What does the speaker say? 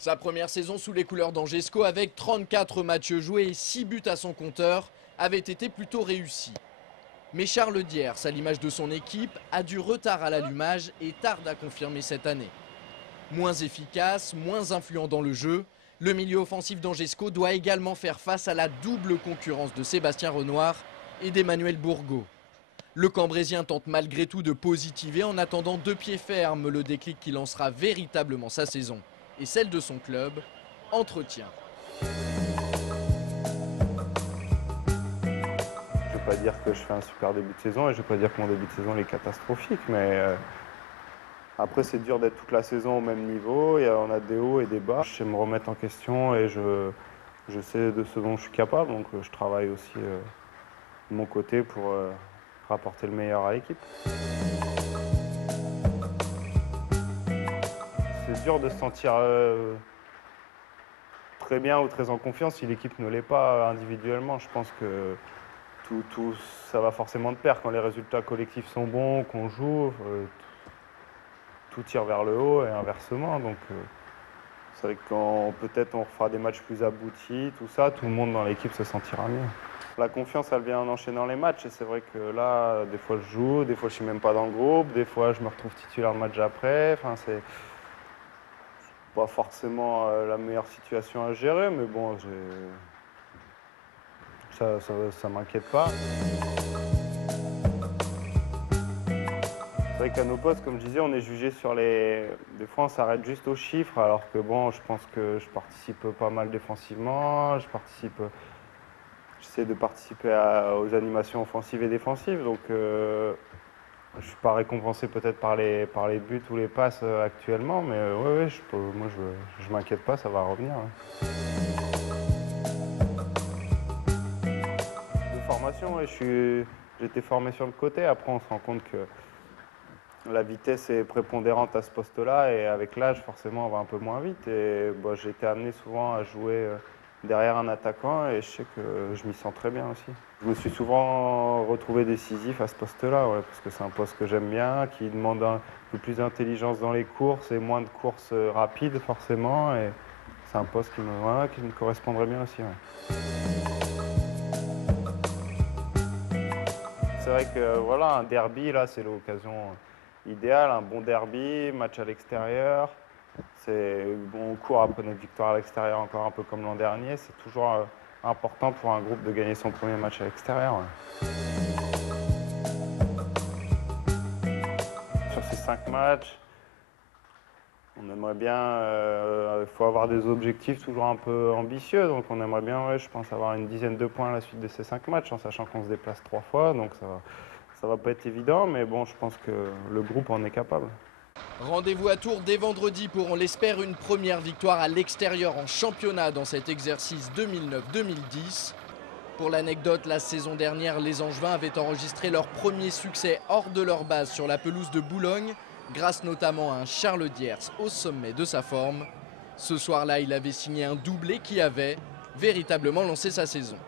Sa première saison sous les couleurs d'Angesco avec 34 matchs joués et 6 buts à son compteur avait été plutôt réussie. Mais Charles Diers, à l'image de son équipe, a du retard à l'allumage et tarde à confirmer cette année. Moins efficace, moins influent dans le jeu, le milieu offensif d'Angesco doit également faire face à la double concurrence de Sébastien Renoir et d'Emmanuel Bourgault. Le Cambrésien tente malgré tout de positiver en attendant de pied ferme le déclic qui lancera véritablement sa saison et celle de son club. Entretien. Je ne vais pas dire que je fais un super début de saison et je ne vais pas dire que mon début de saison est catastrophique, mais après c'est dur d'être toute la saison au même niveau, on a des hauts et des bas. Je sais me remettre en question et je sais de ce dont je suis capable, donc je travaille aussi de mon côté pour rapporter le meilleur à l'équipe. C'est dur de se sentir très bien ou très en confiance si l'équipe ne l'est pas individuellement. Je pense que tout ça va forcément de pair. Quand les résultats collectifs sont bons, qu'on joue, tout tire vers le haut et inversement. Donc c'est vrai que quand peut-être on refera des matchs plus aboutis, tout ça, tout le monde dans l'équipe se sentira mieux. La confiance, elle vient en enchaînant les matchs. Et c'est vrai que là, des fois je joue, des fois je ne suis même pas dans le groupe, des fois je me retrouve titulaire le match après. Enfin, c'est pas forcément la meilleure situation à gérer, mais bon, ça m'inquiète pas. C'est vrai qu'à nos postes, comme je disais, on est jugé sur les... Des fois, on s'arrête juste aux chiffres, alors que bon, je pense que je participe pas mal défensivement, j'essaie de participer aux animations offensives et défensives, donc je ne suis pas récompensé peut-être par les buts ou les passes actuellement, mais ouais, moi je m'inquiète pas, ça va revenir. Ouais. De formation, ouais, j'ai été formé sur le côté, après on se rend compte que la vitesse est prépondérante à ce poste-là et avec l'âge, forcément, on va un peu moins vite. Et bon, j'ai été amené souvent à jouer derrière un attaquant et je sais que je m'y sens très bien aussi. Je me suis souvent retrouvé décisif à ce poste-là, ouais, parce que c'est un poste que j'aime bien, qui demande un peu plus d'intelligence dans les courses et moins de courses rapides forcément. Et c'est un poste qui me correspondrait bien aussi. Ouais. C'est vrai que voilà, un derby, là, c'est l'occasion idéale, un bon derby, match à l'extérieur. On court après notre victoire à l'extérieur encore un peu comme l'an dernier. C'est toujours important pour un groupe de gagner son premier match à l'extérieur. Ouais. Sur ces 5 matchs, on aimerait bien, il faut avoir des objectifs toujours un peu ambitieux. Donc on aimerait bien, ouais, je pense, avoir une dizaine de points à la suite de ces 5 matchs, en sachant qu'on se déplace 3 fois. Donc ça va pas être évident, mais bon, je pense que le groupe en est capable. Rendez-vous à Tours dès vendredi pour, on l'espère, une première victoire à l'extérieur en championnat dans cet exercice 2009-2010. Pour l'anecdote, la saison dernière, les Angevins avaient enregistré leur premier succès hors de leur base sur la pelouse de Boulogne, grâce notamment à un Charles Diers au sommet de sa forme. Ce soir-là, il avait signé un doublé qui avait véritablement lancé sa saison.